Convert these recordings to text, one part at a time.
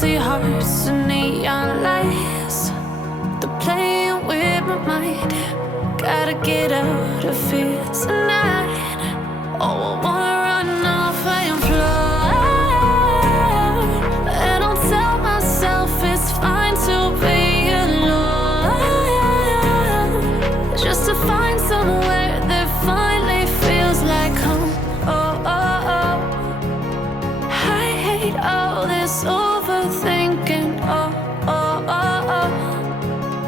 Empty hearts and neon lights, they're playing with my mind. Gotta get out of here tonight. Oh, I wanna run off and fly, and I'll tell myself it's fine to be alone, just to find somewhere that finally feels like home. Oh, oh, oh. I hate all this overthinking. Oh, oh, oh, oh.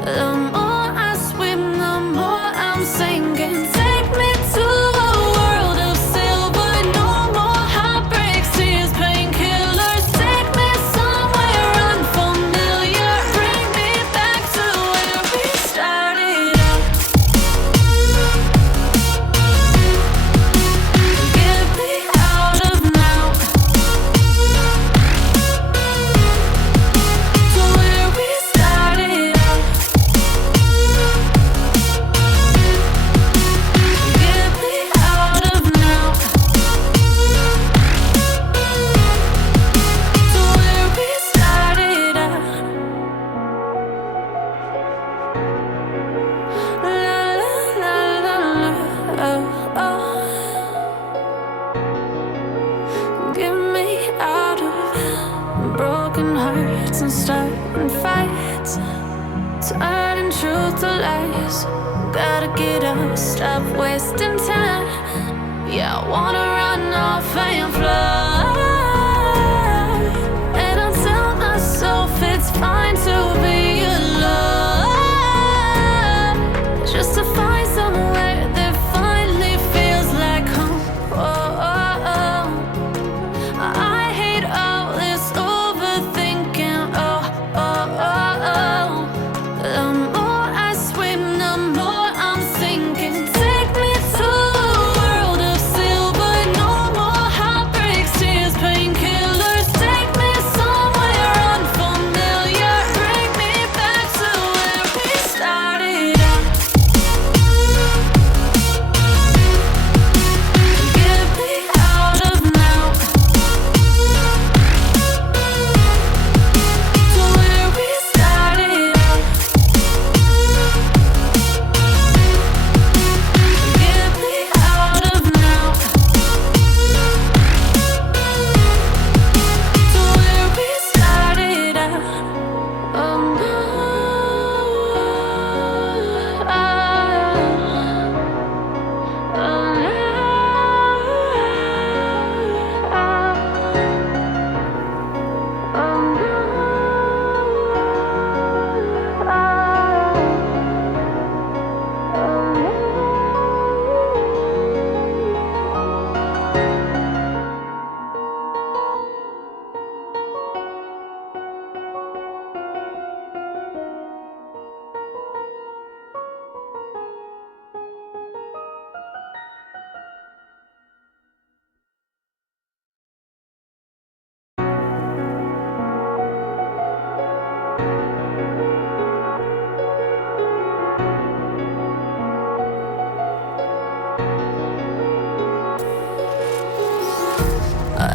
The more I swim, the more I'm sinking. Take me to a world of silver. No more heartbreaks, tears, painkillers. Take me somewhere unfamiliar. Bring me back to where we started out. Get me out of now, to where we started out. Get me out of now, to where we started out. La la la la la, oh, oh. Get me out of broken hearts and starting fights, turning truth to lies. Gotta get up, stop wasting time. Yeah, I wanna run off and fly, and I'll tell myself it's fine to be alone, just to find somewhere that finally feels like home. Oh, oh, oh. I hate all this overthinking. Oh, oh, oh, oh. The more I swim, the more I'm sinking. Take me to a world of silver. No more heartbreaks, tears, painkillers. Take me somewhere unfamiliar. Bring me back to where we started out. Get me out of now, to where we started out. Get me out of now, to where we started out. Oh no,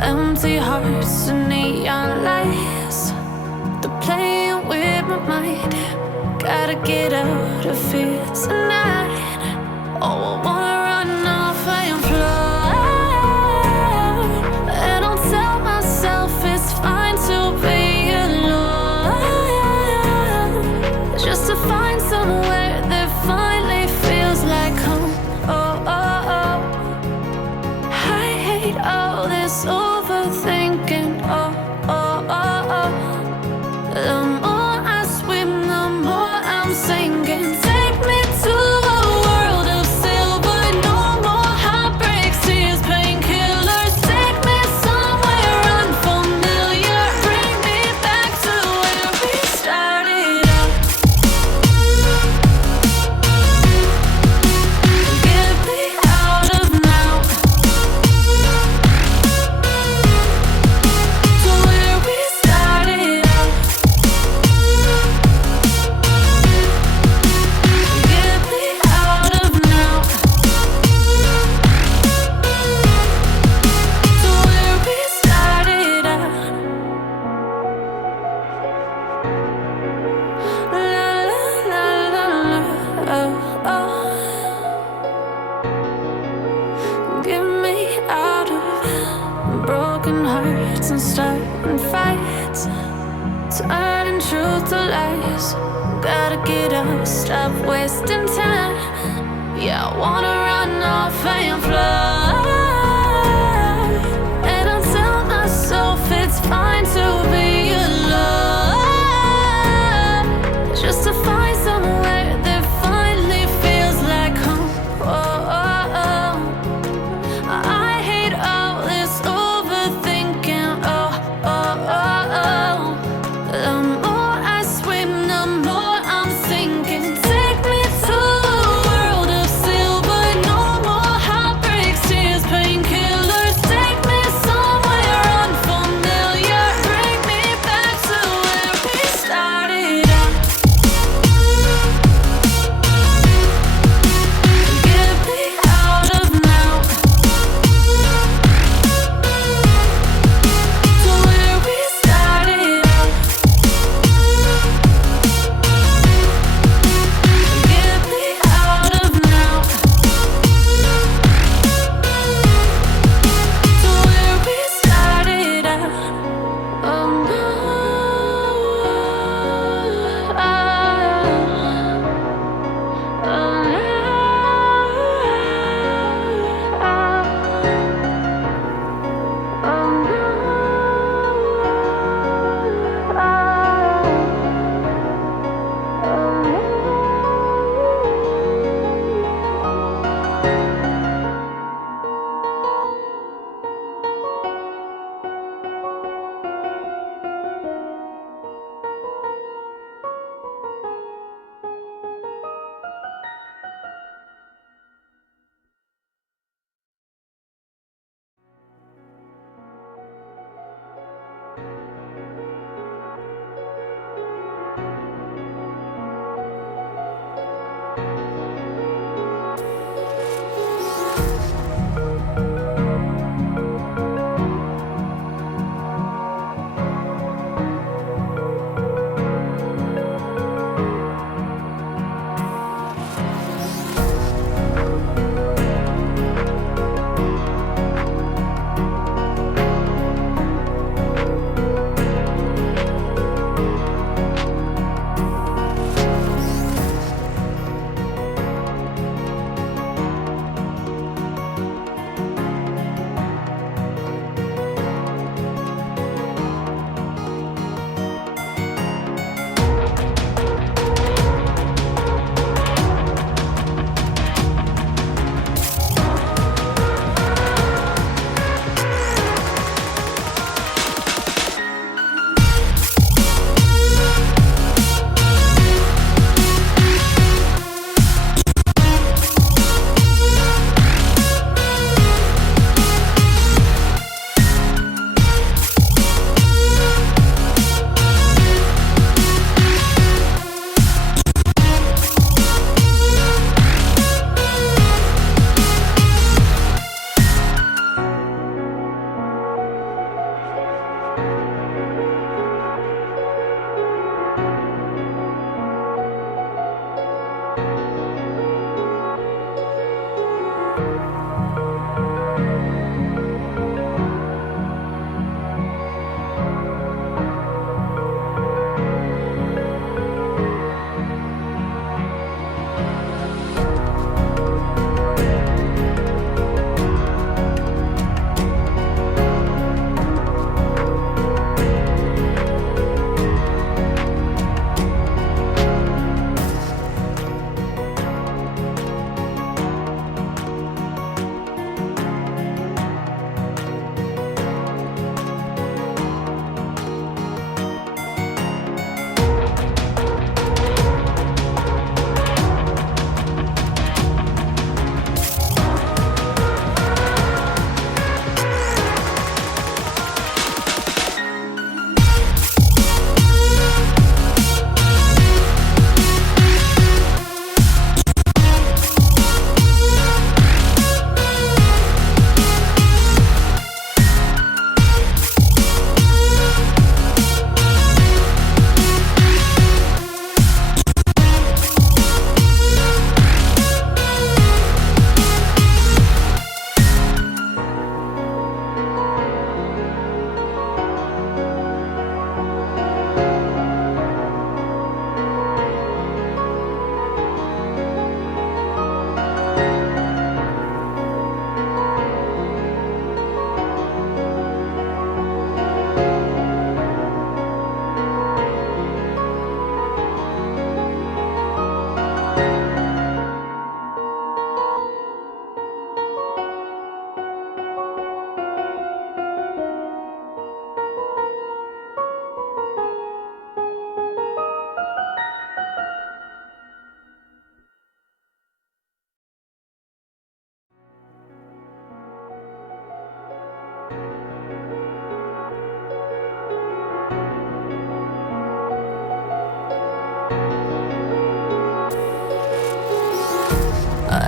empty hearts and neon lights, they're playing with my mind. Gotta get out of here tonight. Oh, I wanna run off and fly, and I'll tell myself it's fine to be alone, just to find somewhere that finally feels like home. Oh, oh, oh. I hate all this overthinking. Oh, oh, oh, oh. The more I swim, the more I'm sinking. Take me to a world of silver. turning truth to lies. Gotta get up, stop wasting time. Yeah, I wanna run off and fly. And I'll tell myself it's fine to be alone, just to find somewhere that finally feels like home. Oh, oh, oh. I hate all this overthinking. Oh, oh, oh, oh. The more I swim, the more I'm sinking. Take me to a world of silver. No more heartbreaks, tears, painkillers. Take me somewhere unfamiliar. Bring me back to where we started out. Get me out of now, to where we started out. Get me out of now, to where we started out. Oh no, oh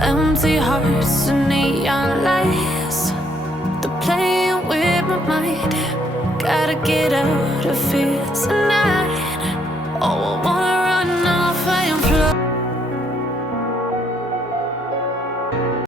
Empty hearts and neon lights, they're playing with my mind. Gotta get out of here tonight. Oh, I wanna